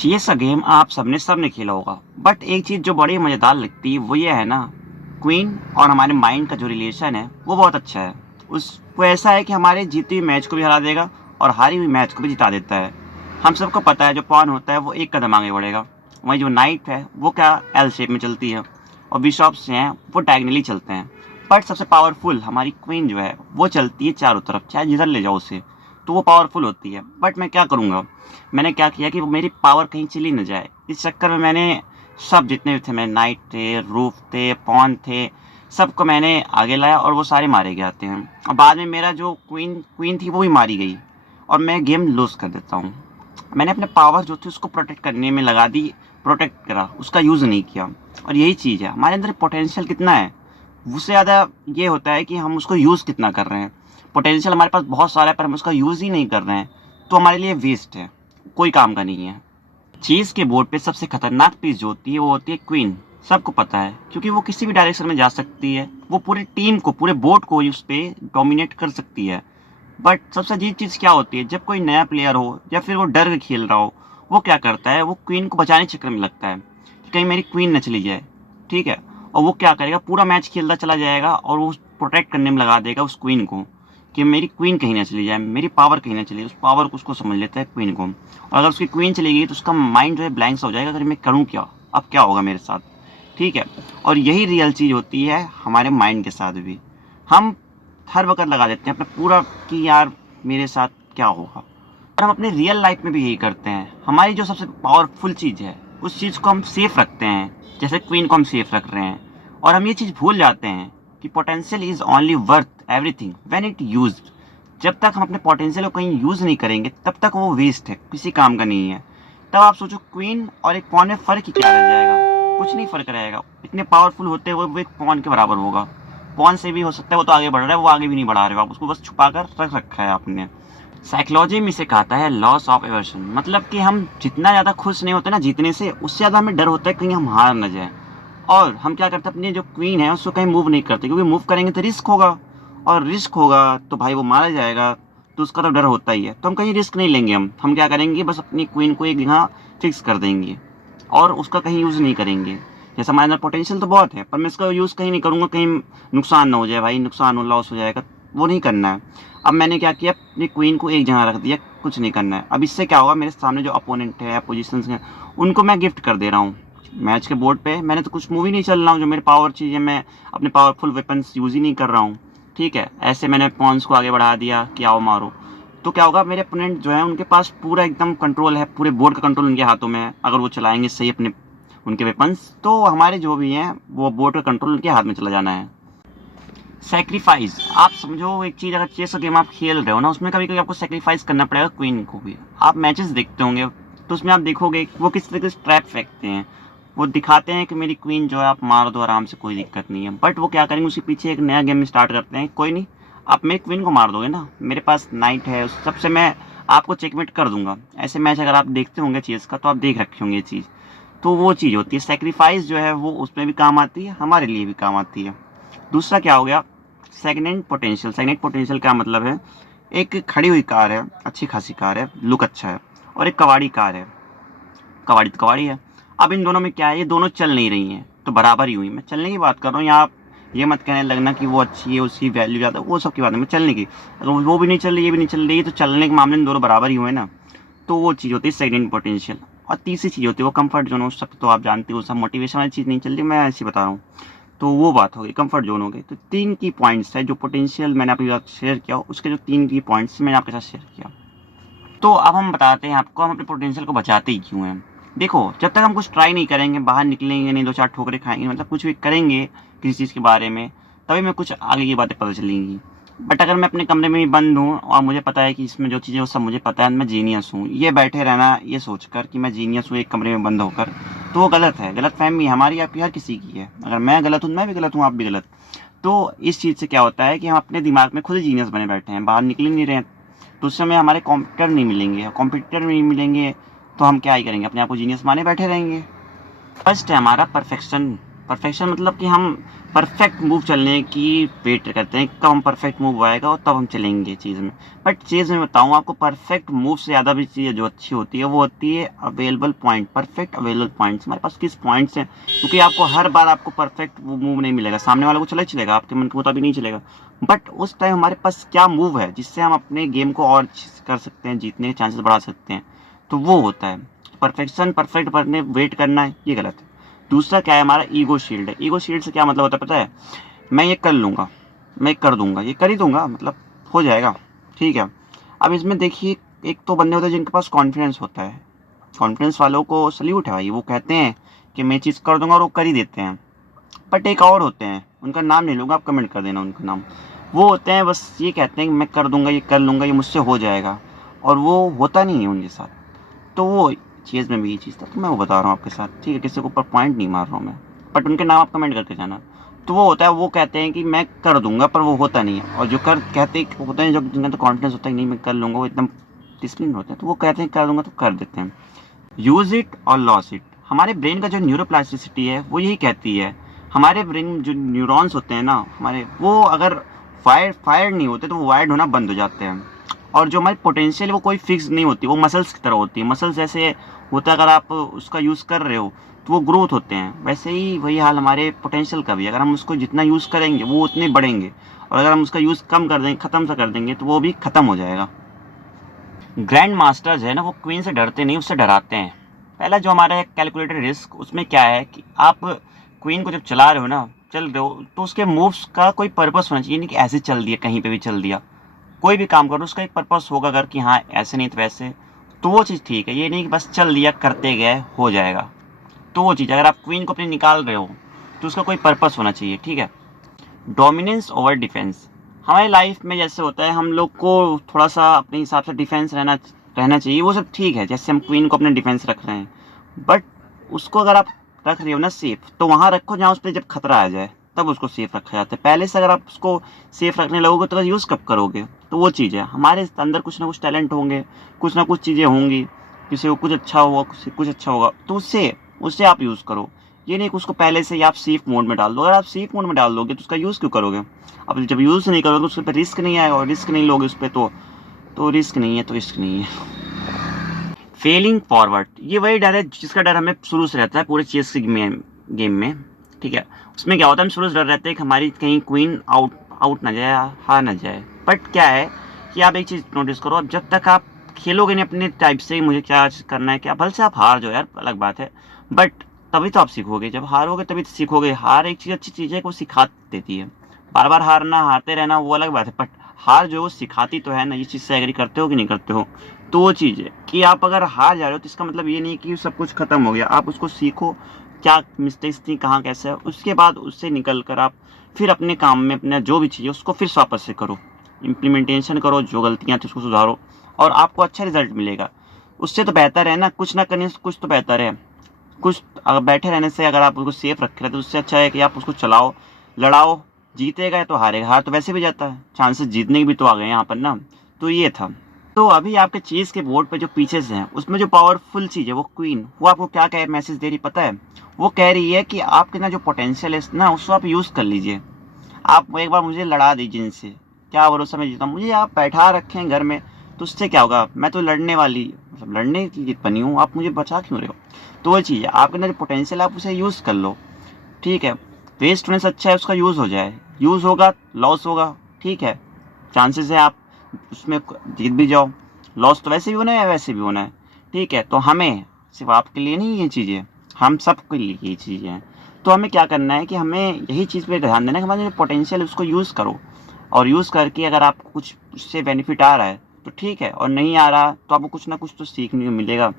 Chess का game आप सबने खेला होगा। बट एक चीज़ जो बड़ी मज़ेदार लगती है वो ये है ना, क्वीन और हमारे माइंड का जो रिलेशन है वो बहुत अच्छा है। वो ऐसा है कि हमारे जीती हुई मैच को भी हरा देगा और हारी हुई मैच को भी जिता देता है। हम सबको पता है जो पॉन होता है वो एक कदम आगे बढ़ेगा, वहीं जो नाइट है वो क्या एल शेप में चलती है और बिशॉप्स हैं वो डायगनली चलते हैं। बट सबसे पावरफुल हमारी क्वीन जो है वो चलती है चारों तरफ, चाहे जिधर ले जाओ उसे, तो वो पावरफुल होती है। बट मैं क्या करूँगा, मैंने क्या किया कि वो मेरी पावर कहीं चली न जाए, इस चक्कर में मैंने सब जितने भी थे, मेरे नाइट थे, रूफ थे, पॉन थे, सबको मैंने आगे लाया और वो सारे मारे गए आते हैं। और बाद में मेरा जो क्वीन क्वीन थी वो भी मारी गई और मैं गेम लूज़ कर देता हूँ। मैंने अपने पावर जो थी उसको प्रोटेक्ट करने में लगा दी, प्रोटेक्ट करा, उसका यूज़ नहीं किया। और यही चीज़ है, हमारे अंदर पोटेंशियल कितना है उससे ज़्यादा ये होता है कि हम उसको यूज़ कितना कर रहे हैं। पोटेंशियल हमारे पास बहुत सारा है पर हम उसका यूज़ ही नहीं कर रहे हैं, तो हमारे लिए वेस्ट है, कोई काम का नहीं है। चेस के बोर्ड पे सबसे खतरनाक पीस जो होती है वो होती है क्वीन। सबको पता है क्योंकि वो किसी भी डायरेक्शन में जा सकती है, वो पूरी टीम को, पूरे बोर्ड को उस पर डोमिनेट कर सकती है। बट सबसे अजीब चीज़ क्या होती है, जब कोई नया प्लेयर हो या फिर वो डर के खेल रहा हो, वो क्या करता है, वो क्वीन को बचाने के चक्कर में लगता है कि कहीं मेरी क्वीन न चली जाए। ठीक है, और वो क्या करेगा, पूरा मैच खेलता चला जाएगा और वो प्रोटेक्ट करने में लगा देगा उस क्वीन को कि मेरी क्वीन कहीं ना चली जाए, मेरी पावर कहीं ना चली जाए। उस पावर को उसको समझ लेता है क्वीन को, और अगर उसकी क्वीन चली गई तो उसका माइंड जो है ब्लैंक सा हो जाएगा, अगर मैं करूँ क्या, अब क्या होगा मेरे साथ। ठीक है, और यही रियल चीज़ होती है हमारे माइंड के साथ भी। हम हर वक्त लगा देते हैं अपना पूरा कि यार मेरे साथ क्या होगा, और हम अपने रियल लाइफ में भी यही करते हैं। हमारी जो सबसे पावरफुल चीज़ है उस चीज़ को हम सेफ रखते हैं, जैसे क्वीन को हम सेफ रख रहे हैं, और हम ये चीज़ भूल जाते हैं कि potential is only worth everything when it used. जब तक हम अपने पोटेंशियल को कहीं यूज़ नहीं करेंगे तब तक वो वेस्ट है, किसी काम का नहीं है। तब आप सोचो क्वीन और एक पॉन में फ़र्क ही क्या रह जाएगा, कुछ नहीं फ़र्क रहेगा। इतने पावरफुल होते हुए वो एक पॉन के बराबर होगा। पॉन से भी हो सकता है, वो तो आगे बढ़ रहा है, वो आगे भी नहीं बढ़ा रहे हो आप उसको, बस छुपा कर रख रखा है आपने। साइकोलॉजी में इसे कहता है लॉस ऑफ एवर्शन, मतलब कि हम जितना ज़्यादा खुश नहीं होते ना जीतने से, उससे ज़्यादा हमें डर होता है कहीं हम हार न जाए। और हम क्या करते हैं, अपनी जो क्वीन है उसको कहीं मूव नहीं करते, क्योंकि मूव करेंगे तो रिस्क होगा, और रिस्क होगा तो भाई वो मारा जाएगा, तो उसका तो डर होता ही है। तो हम कहीं रिस्क नहीं लेंगे, हम क्या करेंगे, बस अपनी क्वीन को एक जगह फिक्स कर देंगे और उसका कहीं यूज़ नहीं करेंगे। जैसे हमारे अंदर पोटेंशियल तो बहुत है पर मैं इसका यूज़ कहीं नहीं करूँगा, कहीं नुकसान ना हो जाए, भाई नुकसान हो, लॉस हो जाएगा, वो नहीं करना है। अब मैंने क्या किया, अपनी क्वीन को एक जगह रख दिया, कुछ नहीं करना है। अब इससे क्या होगा, मेरे सामने जो अपोनेंट है, अपोजिशंस हैं, उनको मैं गिफ्ट कर दे रहा हूँ मैच के बोर्ड पे। मैंने तो कुछ मूव ही नहीं चल रहा हूँ, जो मेरी पावर चीज़ है मैं अपने पावरफुल वेपन्स यूज़ ही नहीं कर रहा हूँ। ठीक है, ऐसे मैंने पॉन्स को आगे बढ़ा दिया कि आओ मारो। तो क्या होगा, मेरे अपोनेंट जो है उनके पास पूरा एकदम कंट्रोल है, पूरे बोर्ड का कंट्रोल उनके हाथों में है। अगर वो चलाएंगे सही अपने उनके वेपन्स, तो हमारे जो भी हैं वो बोर्ड का कंट्रोल उनके हाथ में चला जाना है। सेक्रीफाइस, आप समझो एक चीज़, अगर चेस का गेम आप खेल रहे हो ना, उसमें कभी कभी आपको सेक्रीफाइस करना पड़ेगा क्वीन को भी। आप मैचेस देखते होंगे तो उसमें आप देखोगे कि वो किस तरीके से ट्रैप फेंकते हैं। वो दिखाते हैं कि मेरी क्वीन जो है आप मार दो आराम से, कोई दिक्कत नहीं है। बट वो क्या करेंगे, उसके पीछे एक नया गेम स्टार्ट करते हैं, कोई नहीं, आप मेरी क्वीन को मार दोगे ना, मेरे पास नाइट है, उस सबसे मैं आपको चेकमेट कर दूंगा। ऐसे मैच अगर आप देखते होंगे चेस का तो आप देख रखे होंगे ये चीज़। तो वो चीज़ होती है सेक्रीफाइस जो है, वो उसमें भी काम आती है, हमारे लिए भी काम आती है। दूसरा क्या हो गया, सेकेंड पोटेंशियल। सेकेंड पोटेंशियल का मतलब है, एक खड़ी हुई कार है, अच्छी खासी कार है, लुक अच्छा है, और एक कबाड़ी कार है। कबाड़ी तो कबाड़ी है। अब इन दोनों में क्या है, ये दोनों चल नहीं रही हैं तो बराबर ही हुई। मैं चलने की बात कर रहा हूँ, यहाँ आप ये मत कहने लगना कि वो अच्छी है, उसकी वैल्यू ज़्यादा, वो सब की बात है, मैं चलने की। अगर वो भी नहीं चल रही, ये भी नहीं चल रही, तो चलने के मामले में दोनों बराबर ही हुए ना। तो वो चीज़ होती है सेकेंड पोटेंशियल। और तीसरी चीज़ होती है वो कंफर्ट जोन। उस सब तो आप जानते हो, सब मोटिवेशन वाली चीज़ नहीं चल रही, मैं ऐसे बता रहा हूँ। तो वो बात हो गई, कंफर्ट जोन हो गई। तो तीन की पॉइंट्स है जो पोटेंशियल मैंने आपके साथ शेयर किया, उसके जो तीन की पॉइंट्स मैंने आपके साथ शेयर किया। तो अब हम बताते हैं आपको, हम अपने पोटेंशियल को बचाते ही क्यों हैं। देखो, जब तक हम कुछ ट्राई नहीं करेंगे, बाहर निकलेंगे नहीं, दो चार ठोकरें खाएंगे, मतलब कुछ भी करेंगे किसी चीज़ के बारे में, तभी मैं कुछ आगे की बातें पता चलेंगी। बट अगर मैं अपने कमरे में ही बंद हूँ और मुझे पता है कि इसमें जो चीज़ें वो सब मुझे पता है, मैं जीनियस हूँ, ये बैठे रहना ये सोचकर कि मैं जीनियस हूँ एक कमरे में बंद होकर, तो वो गलत है। गलत फहमी हमारी आपकी हर किसी की है। अगर मैं गलत हूँ, मैं भी गलत हूँ, आप भी गलत। तो इस चीज़ से क्या होता है कि हम अपने दिमाग में खुद ही जीनियस बने बैठे हैं, बाहर निकल ही नहीं रहे हैं। तो उस समय हमारे कॉम्पिटिटर नहीं मिलेंगे, कॉम्पिटिटर नहीं मिलेंगे तो हम क्या ही करेंगे, अपने आप को जीनियस माने बैठे रहेंगे। फर्स्ट है हमारा परफेक्शन। परफेक्शन मतलब कि हम परफेक्ट मूव चलने की वेट करते हैं, कब हम परफेक्ट मूव आएगा और तब हम चलेंगे चीज़ में। बट चीज़ में बताऊँ आपको, परफेक्ट मूव से ज़्यादा भी चीज़ जो अच्छी होती है वो होती है available point, perfect available points. हमारे पास किस पॉइंट्स हैं, क्योंकि आपको हर बार आपको परफेक्ट मूव नहीं मिलेगा, सामने वाले को चला ही चलेगा, आपके मन के मुताबिक नहीं चलेगा। बट उस टाइम हमारे पास क्या मूव है जिससे हम अपने गेम को और कर सकते हैं, जीतने के चांसेस बढ़ा सकते हैं, तो वो होता है परफेक्शन। परफेक्ट बनने वेट करना है, ये गलत है। दूसरा क्या है, हमारा ईगो शील्ड है। ईगो शील्ड से क्या मतलब होता है पता है, मैं ये कर लूँगा, मैं कर दूंगा, ये कर ही दूंगा, मतलब हो जाएगा, ठीक है। अब इसमें देखिए, एक तो बंदे होते हैं जिनके पास कॉन्फिडेंस होता है, कॉन्फिडेंस वालों को सल्यूट है भाई, वो कहते हैं कि मैं चीज़ कर दूंगा और वो कर ही देते हैं। बट एक और होते हैं, उनका नाम नहीं लूँगा, आप कमेंट कर देना उनका नाम। वो होते हैं बस ये कहते हैं कि मैं कर दूंगा, ये कर लूँगा, ये मुझसे हो जाएगा, और वो होता नहीं है उनके साथ। तो वो चीज़ में भी ये चीज़ था, तो मैं वो बता रहा हूँ आपके साथ, ठीक है, किसी के ऊपर पॉइंट नहीं मार रहा हूँ मैं, बट उनके नाम आप कमेंट करके जाना। तो वो होता है, वो कहते हैं कि मैं कर दूंगा, पर वो होता नहीं है। और जो कर कहते होते हैं, जो जिनका तो कॉन्फिडेंस होता है नहीं मैं कर लूँगा, वो एकदम डिसिप्लिन होते हैं, तो वो कहते हैं कर दूंगा तो कर देते हैं। यूज़ इट और लॉस इट। हमारे ब्रेन का जो न्यूरोप्लास्टिसिटी है वो यही कहती है, हमारे ब्रेन में जो न्यूरॉन्स होते हैं ना हमारे, वो अगर फायर नहीं होते तो वो वायर्ड होना बंद हो जाते हैं। और जो हमारी पोटेंशियल है वो कोई फिक्स नहीं होती, वो मसल्स की तरह होती है। मसल्स जैसे होता है, अगर आप उसका यूज़ कर रहे हो तो वो ग्रोथ होते हैं, वैसे ही वही हाल हमारे पोटेंशियल का भी। अगर हम उसको जितना यूज़ करेंगे वो उतने बढ़ेंगे, और अगर हम उसका यूज़ कम कर देंगे, ख़त्म सा कर देंगे, तो वो भी ख़त्म हो जाएगा। ग्रैंड मास्टर्स है ना, वो क्वीन से डरते नहीं, उससे डराते हैं। पहला जो हमारा है कैलकुलेटेड रिस्क, उसमें क्या है कि आप क्वीन को जब चला रहे हो ना, चल रहे हो, तो उसके मूव्स का कोई पर्पस होना चाहिए, नहीं कि ऐसे चल दिया, कहीं पे भी चल दिया। कोई भी काम करो उसका एक पर्पस होगा, अगर कि हाँ ऐसे नहीं तो वैसे, तो वो चीज़ ठीक है। ये नहीं कि बस चल दिया, करते गए, हो जाएगा। तो वो चीज़, अगर आप क्वीन को अपनी निकाल रहे हो तो उसका कोई पर्पस होना चाहिए, ठीक है। Dominance over defence. हमारी लाइफ में जैसे होता है, हम लोग को थोड़ा सा अपने हिसाब से डिफेंस रहना चाहिए, वो सब ठीक है। जैसे हम क्वीन को अपने डिफेंस रख रहे हैं, बट उसको अगर आप रख रहे हो ना सेफ, तो वहाँ रखो जहाँ उस पर जब खतरा आ जाए, तब उसको सेफ रखा जाता है। पहले से अगर आप उसको सेफ रखने लगोगे तो यूज़ कब करोगे। तो वो चीज़ है, हमारे अंदर कुछ ना कुछ टैलेंट होंगे, कुछ ना कुछ चीज़ें होंगी, किसी को कुछ अच्छा होगा, कुछ अच्छा होगा, तो उससे आप यूज़ करो। ये नहीं कि उसको पहले से ही आप सेफ मोड में डाल दो। अगर आप सेफ मोड में डाल दोगे तो उसका यूज़ क्यों करोगे। अब जब यूज़ नहीं करोगे तो उस पर रिस्क नहीं आएगा, और रिस्क नहीं लोगे उस पर, तो रिस्क नहीं है, तो रिस्क नहीं है। फेलिंग फॉरवर्ड, ये वही डर है जिसका डर हमें शुरू से रहता है पूरे चेस के गेम में, ठीक है। उसमें क्या होता है, हम शुरू से डर रहते हैं कि हमारी कहीं क्वीन आउट ना जाए, हार ना जाए। बट क्या है कि आप एक चीज़ नोटिस करो, अब जब तक आप खेलोगे नहीं अपने टाइप से, मुझे क्या करना है, क्या भले से आप हार जाओ यार, अलग बात है, बट तभी तो आप सीखोगे। जब हारोगे तभी तो सीखोगे। हार एक चीज़ अच्छी चीज़ है कि वो सिखा देती है। बार बार हारते रहना वो अलग बात है, बट हार जो है वो सिखाती तो है ना। ये चीज़ से एग्री करते हो कि नहीं करते हो। तो वो चीज़ है कि आप अगर हार जा रहे हो तो इसका मतलब ये नहीं कि सब कुछ खत्म हो गया। आप उसको सीखो, क्या मिस्टेक्स थी, कहाँ कैसे है, उसके बाद उससे निकल कर आप फिर अपने काम में अपना जो भी चीज़ है उसको फिर वापस से करो, इम्प्लीमेंटेशन करो, जो गलतियाँ थी उसको सुधारो, और आपको अच्छा रिजल्ट मिलेगा। उससे तो बेहतर है ना, कुछ ना करने से कुछ तो बेहतर है। कुछ अगर बैठे रहने से अगर आप उसको सेफ रख रहे हैं तो उससे अच्छा है कि आप उसको चलाओ, लड़ाओ, जीतेगा तो हारेगा। हार तो वैसे भी जाता है, चांसेस जीतने के भी तो आ गए यहाँ पर ना। तो ये था। तो अभी आपके चीज़ के बोर्ड पे जो पीछे से हैं उसमें जो पावरफुल चीज़ है वो क्वीन, वो आपको क्या कह मैसेज दे रही पता है। वो कह रही है कि आपके ना जो पोटेंशियल है ना, उसको आप यूज़ कर लीजिए। आप एक बार मुझे लड़ा दीजिए इनसे, क्या भरोसा मैं जीता, मुझे आप बैठा रखें घर में, तो उससे क्या होगा। मैं तो लड़ने वाली, मतलब लड़ने की जीत बनी हूँ, आप मुझे बचा क्यों रहे हो। तो वो चीज़ है, आपके अंदर जो पोटेंशियल है आप उसे यूज़ कर लो, ठीक है। वेस्ट होने से अच्छा है उसका यूज़ हो जाए। यूज़ होगा, लॉस होगा, ठीक है, चांसेस है आप उसमें जीत भी जाओ। लॉस तो वैसे भी होना है, वैसे भी होना है, ठीक है। तो हमें सिर्फ आपके लिए नहीं ये चीज़ें, हम सबके लिए ये चीज़ें हैं। तो हमें क्या करना है कि हमें यही चीज़ पे ध्यान देना है कि हमारा जो पोटेंशियल है उसको यूज़ करो, और यूज़ करके अगर आपको कुछ उससे बेनिफिट आ रहा है तो ठीक है, और नहीं आ रहा तो आपको कुछ ना कुछ तो सीखने को मिलेगा।